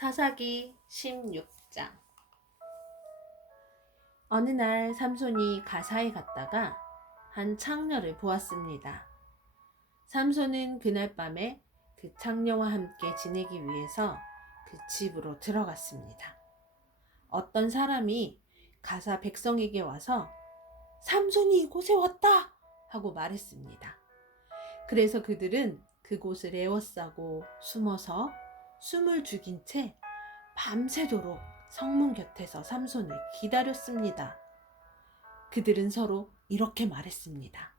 사사기 16장. 어느 날 삼손이 가사에 갔다가 한 창녀를 보았습니다. 삼손은 그날 밤에 그 창녀와 함께 지내기 위해서 그 집으로 들어갔습니다. 어떤 사람이 가사 백성에게 와서 삼손이 이곳에 왔다 하고 말했습니다. 그래서 그들은 그곳을 에워싸고 숨어서 숨을 죽인 채 밤새도록 성문 곁에서 삼손을 기다렸습니다. 그들은 서로 이렇게 말했습니다.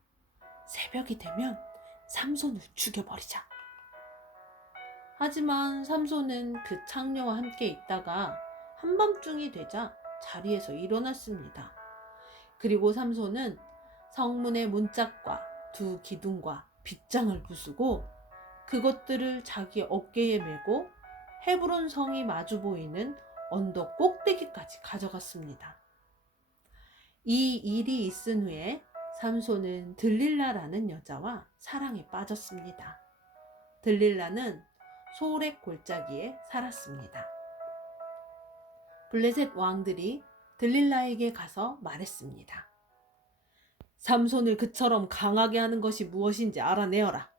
새벽이 되면 삼손을 죽여버리자. 하지만 삼손은 그 창녀와 함께 있다가 한밤중이 되자 자리에서 일어났습니다. 그리고 삼손은 성문의 문짝과 두 기둥과 빗장을 부수고 그것들을 자기 어깨에 메고 헤브론 성이 마주 보이는 언덕 꼭대기까지 가져갔습니다. 이 일이 있은 후에 삼손은 들릴라라는 여자와 사랑에 빠졌습니다. 들릴라는 소렉 골짜기에 살았습니다. 블레셋 왕들이 들릴라에게 가서 말했습니다. 삼손을 그처럼 강하게 하는 것이 무엇인지 알아내어라.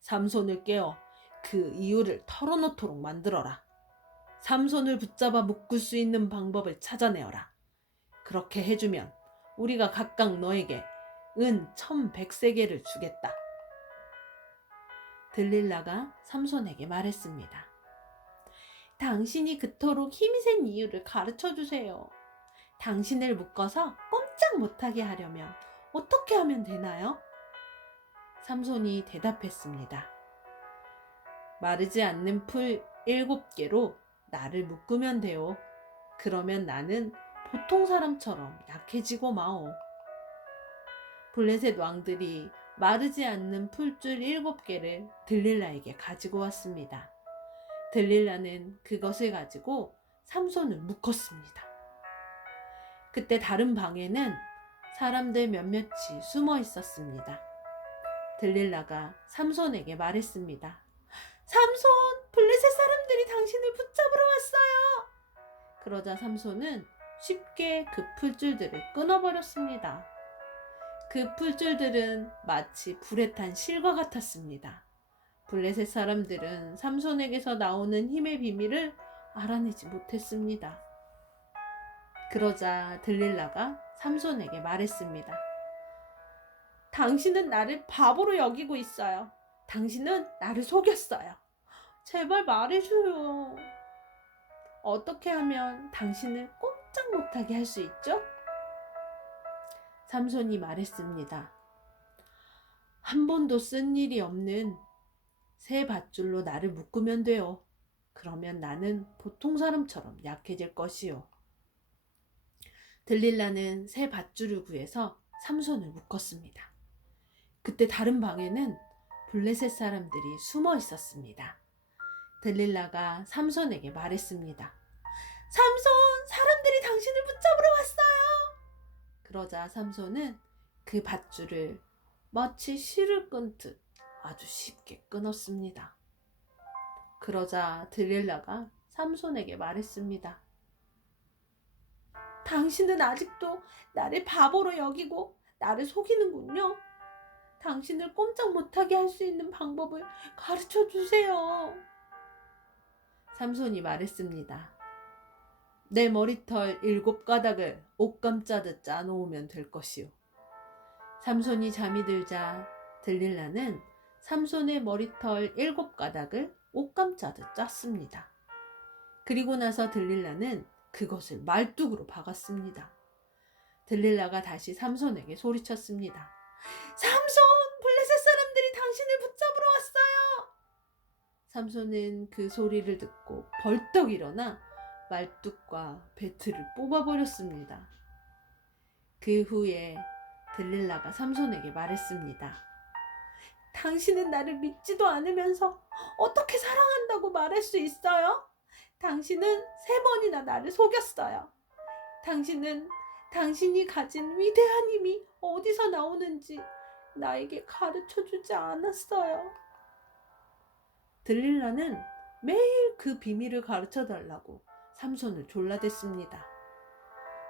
삼손을 깨워 그 이유를 털어놓도록 만들어라. 삼손을 붙잡아 묶을 수 있는 방법을 찾아내어라. 그렇게 해주면 우리가 각각 너에게 은 1100세겔을 주겠다. 들릴라가 삼손에게 말했습니다. 당신이 그토록 힘이 센 이유를 가르쳐 주세요. 당신을 묶어서 꼼짝 못하게 하려면 어떻게 하면 되나요? 삼손이 대답했습니다. 마르지 않는 풀 7개로 나를 묶으면 돼요. 그러면 나는 보통 사람처럼 약해지고 마오. 블레셋 왕들이 마르지 않는 풀줄 7개를 들릴라에게 가지고 왔습니다. 들릴라는 그것을 가지고 삼손을 묶었습니다. 그때 다른 방에는 사람들 몇몇이 숨어 있었습니다. 들릴라가 삼손에게 말했습니다. 삼손, 블레셋 사람들이 당신을 붙잡으러 왔어요. 그러자 삼손은 쉽게 그 풀줄들을 끊어버렸습니다. 그 풀줄들은 마치 불에 탄 실과 같았습니다. 블레셋 사람들은 삼손에게서 나오는 힘의 비밀을 알아내지 못했습니다. 그러자 들릴라가 삼손에게 말했습니다. 당신은 나를 바보로 여기고 있어요. 당신은 나를 속였어요. 제발 말해줘요. 어떻게 하면 당신을 꼼짝 못하게 할 수 있죠? 삼손이 말했습니다. 한 번도 쓴 일이 없는 새 밧줄로 나를 묶으면 돼요. 그러면 나는 보통 사람처럼 약해질 것이요. 들릴라는 새 밧줄을 구해서 삼손을 묶었습니다. 그때 다른 방에는 블레셋 사람들이 숨어 있었습니다. 들릴라가 삼손에게 말했습니다. 삼손, 사람들이 당신을 붙잡으러 왔어요. 그러자 삼손은 그 밧줄을 마치 실을 끊듯 아주 쉽게 끊었습니다. 그러자 들릴라가 삼손에게 말했습니다. 당신은 아직도 나를 바보로 여기고 나를 속이는군요. 당신을 꼼짝 못하게 할 수 있는 방법을 가르쳐 주세요. 삼손이 말했습니다. 내 머리털 7가닥을 옷감 짜듯 짜놓으면 될 것이요. 삼손이 잠이 들자 들릴라는 삼손의 머리털 7가닥을 옷감 짜듯 짰습니다. 그리고 나서 들릴라는 그것을 말뚝으로 박았습니다. 들릴라가 다시 삼손에게 소리쳤습니다. 삼손! 블레셋 사람들이 당신을 붙잡으러 왔어요! 삼손은 그 소리를 듣고 벌떡 일어나 말뚝과 배틀을 뽑아버렸습니다. 그 후에 들릴라가 삼손에게 말했습니다. 당신은 나를 믿지도 않으면서 어떻게 사랑한다고 말할 수 있어요? 당신은 3번이나 나를 속였어요. 당신은 당신이 가진 위대한 힘이 어디서 나오는지 나에게 가르쳐주지 않았어요. 들릴라는 매일 그 비밀을 가르쳐 달라고 삼손을 졸라댔습니다.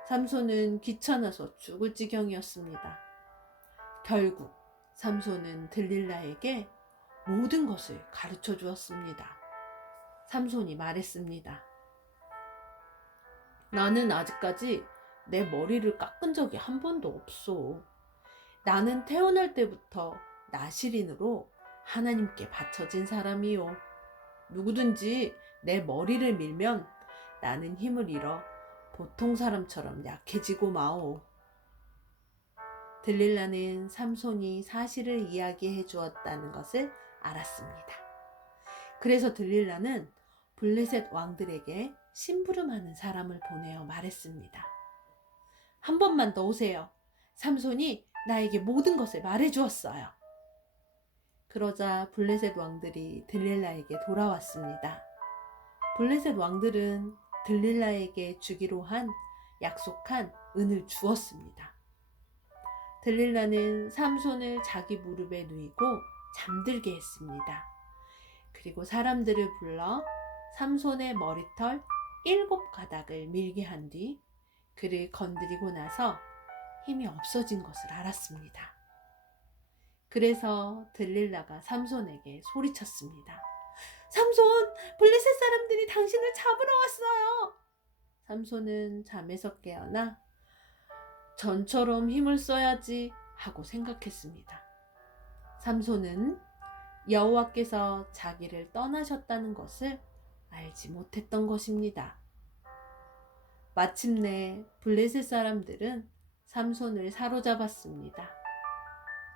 삼손은 귀찮아서 죽을 지경이었습니다. 결국 삼손은 들릴라에게 모든 것을 가르쳐 주었습니다. 삼손이 말했습니다. 나는 아직까지 내 머리를 깎은 적이 한 번도 없어. 나는 태어날 때부터 나시린으로 하나님께 바쳐진 사람이요. 누구든지 내 머리를 밀면 나는 힘을 잃어 보통 사람처럼 약해지고 마오. 들릴라는 삼손이 사실을 이야기해 주었다는 것을 알았습니다. 그래서 들릴라는 블레셋 왕들에게 심부름하는 사람을 보내어 말했습니다. 한 번만 더 오세요. 삼손이 나에게 모든 것을 말해 주었어요. 그러자 블레셋 왕들이 들릴라에게 돌아왔습니다. 블레셋 왕들은 들릴라에게 주기로 한 약속한 은을 주었습니다. 들릴라는 삼손을 자기 무릎에 누이고 잠들게 했습니다. 그리고 사람들을 불러 삼손의 머리털 7가닥을 밀게 한 뒤 그를 건드리고 나서 힘이 없어진 것을 알았습니다. 그래서 들릴라가 삼손에게 소리쳤습니다. 삼손, 블레셋 사람들이 당신을 잡으러 왔어요. 삼손은 잠에서 깨어나 전처럼 힘을 써야지 하고 생각했습니다. 삼손은 여호와께서 자기를 떠나셨다는 것을 알지 못했던 것입니다. 마침내 블레셋 사람들은 삼손을 사로잡았습니다.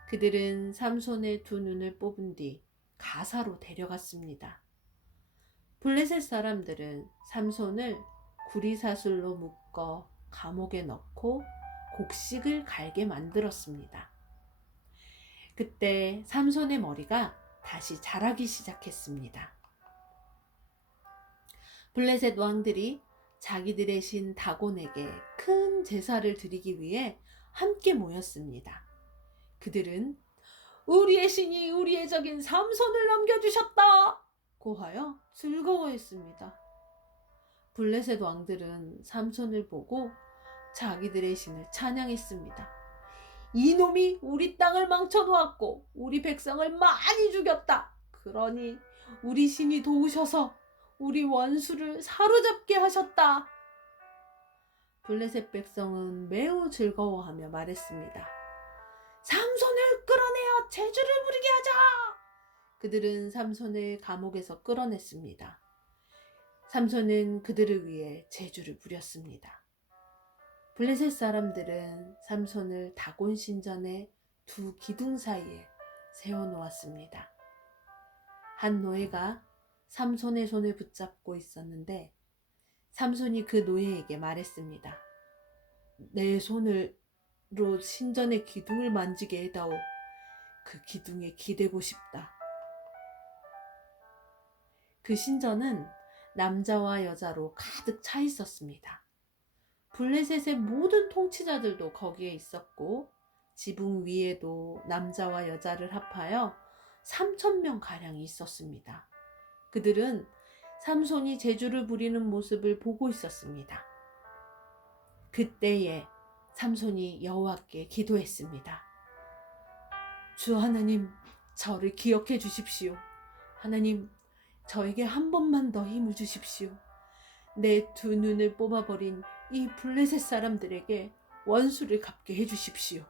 그들은 삼손의 2눈을 뽑은 뒤 가사로 데려갔습니다. 블레셋 사람들은 삼손을 구리사슬로 묶어 감옥에 넣고 곡식을 갈게 만들었습니다. 그때 삼손의 머리가 다시 자라기 시작했습니다. 블레셋 왕들이 자기들의 신 다곤에게 큰 제사를 드리기 위해 함께 모였습니다. 그들은 우리의 신이 우리의 적인 삼손을 넘겨주셨다 고 하여 즐거워했습니다. 블레셋 왕들은 삼손을 보고 자기들의 신을 찬양했습니다. 이놈이 우리 땅을 망쳐놓았고 우리 백성을 많이 죽였다. 그러니 우리 신이 도우셔서 우리 원수를 사로잡게 하셨다. 블레셋 백성은 매우 즐거워하며 말했습니다. 삼손을 끌어내어 제주를 부리게 하자. 그들은 삼손을 감옥에서 끌어냈습니다. 삼손은 그들을 위해 제주를 부렸습니다. 블레셋 사람들은 삼손을 다곤 신전의 2 기둥 사이에 세워놓았습니다. 한 노예가 삼손의 손을 붙잡고 있었는데 삼손이 그 노예에게 말했습니다. 내 손으로 신전의 기둥을 만지게 해다오. 그 기둥에 기대고 싶다. 그 신전은 남자와 여자로 가득 차 있었습니다. 블레셋의 모든 통치자들도 거기에 있었고 지붕 위에도 남자와 여자를 합하여 3,000명 가량이 있었습니다. 그들은 삼손이 제주를 부리는 모습을 보고 있었습니다. 그때에 삼손이 여호와께 기도했습니다. 주 하나님, 저를 기억해 주십시오. 하나님, 저에게 한 번만 더 힘을 주십시오. 내 2눈을 뽑아버린 이 블레셋 사람들에게 원수를 갚게 해주십시오.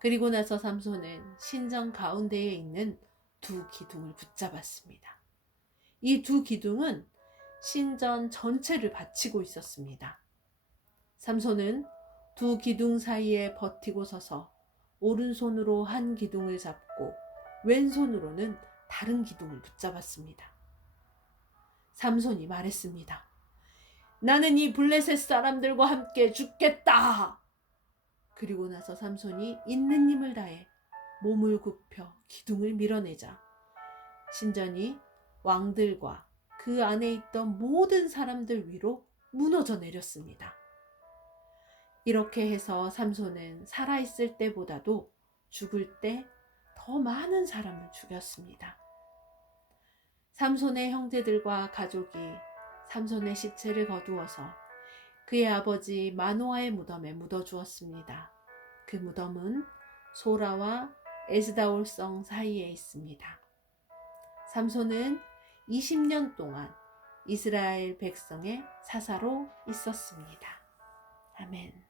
그리고 나서 삼손은 신전 가운데에 있는 2 기둥을 붙잡았습니다. 이 2 기둥은 신전 전체를 받치고 있었습니다. 삼손은 2 기둥 사이에 버티고 서서 오른손으로 한 기둥을 잡고 왼손으로는 다른 기둥을 붙잡았습니다. 삼손이 말했습니다. 나는 이 블레셋 사람들과 함께 죽겠다. 그리고 나서 삼손이 있는 힘을 다해 몸을 굽혀 기둥을 밀어내자 신전이 왕들과 그 안에 있던 모든 사람들 위로 무너져 내렸습니다. 이렇게 해서 삼손은 살아있을 때보다도 죽을 때 더 많은 사람을 죽였습니다. 삼손의 형제들과 가족이 삼손의 시체를 거두어서 그의 아버지 마노아의 무덤에 묻어주었습니다. 그 무덤은 소라와 에스다올성 사이에 있습니다. 삼손은 20년 동안 이스라엘 백성의 사사로 있었습니다. 아멘.